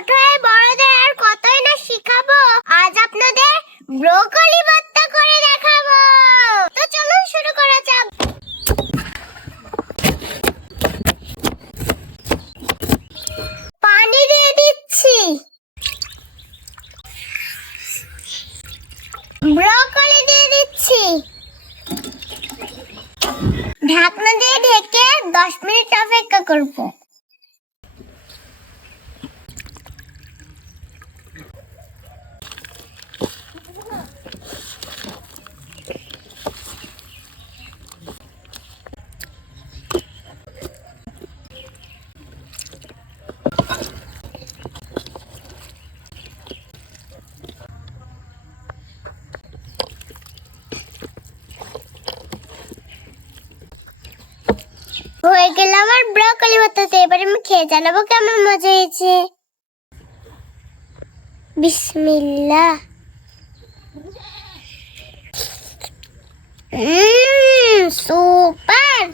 ছোট হয়ে বড়দের আর কতই না শিখাবো, আজ আপনাদের ব্রোকলি ভর্তা করে দেখাবো। তো চলুন শুরু করা যাক। পানি দিয়ে দিচ্ছি। ব্রোকলি দিয়ে দিচ্ছি। ঢাকনা দিয়ে ঢেকে দশ মিনিট অপেক্ষা করব। হয়ে গেল আমার ব্রকলি ভর্তাতে এবার আমি খেয়ে জানাব কেমন মজা হয়েছে। বিসমিল্লাহ। সুপার